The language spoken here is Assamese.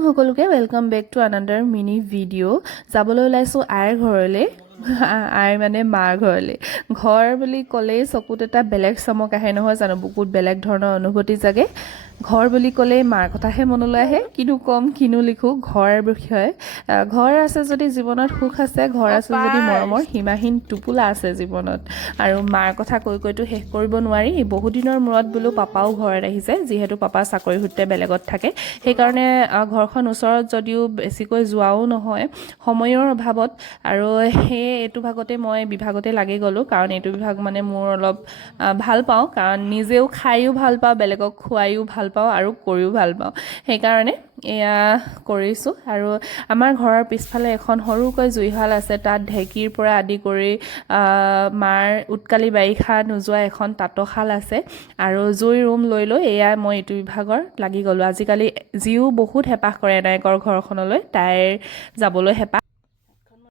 সকলোকে welcome back to another mini video' যাবলৈ ওলাইছোঁ আইৰ ঘৰলৈ আইৰ মানে মাৰ ঘৰলৈ ঘৰ বুলি ক'লেই চকুত এটা বেলেগ চমক আহে নহয় জানো বহুত বেলেগ ধৰণৰ অনুভূতি জাগে ঘৰ বুলি ক'লেই মাৰ কথাহে মনলৈ আহে কিনো ক'ম কিনো লিখোঁ ঘৰৰ বিষয়ে ঘৰ আছে যদি জীৱনত সুখ আছে ঘৰ আছে যদি মৰমৰ সীমাহীন টোপোলা আছে জীৱনত আৰু মাৰ কথা কৈ কৈতো শেষ কৰিব নোৱাৰি বহুদিনৰ মূৰত বোলো পাপাও ঘৰত আহিছে যিহেতু পাপা চাকৰি সূত্ৰে বেলেগত থাকে সেইকাৰণে ঘৰখন ওচৰত যদিও বেছিকৈ যোৱাও নহয় সময়ৰ অভাৱত আৰু সেয়ে এইটো ভাগতে মই বিভাগতে লাগি গ'লোঁ কাৰণ এইটো বিভাগ মানে মোৰ অলপ ভাল পাওঁ কাৰণ নিজেও খায়ো ভাল পাওঁ বেলেগক খুৱাইও ভাল পাওঁ আৰু কৰিও ভাল পাওঁ সেইকাৰণে এয়া কৰিছোঁ আৰু আমাৰ ঘৰৰ পিছফালে এখন সৰুকৈ জুইশাল আছে তাত ঢেঁকীৰ পৰা আদি কৰি মাৰ উৎকালি বাৰিষা নোযোৱা এখন তাঁতশাল আছে আৰু জুই ৰুম লৈ এয়া মই এইটো বিভাগৰ লাগি গ'লোঁ আজিকালি যিও বহুত হেঁপাহ কৰে এনায়েকৰ ঘৰখনলৈ তাইৰ যাবলৈ হেঁপাহ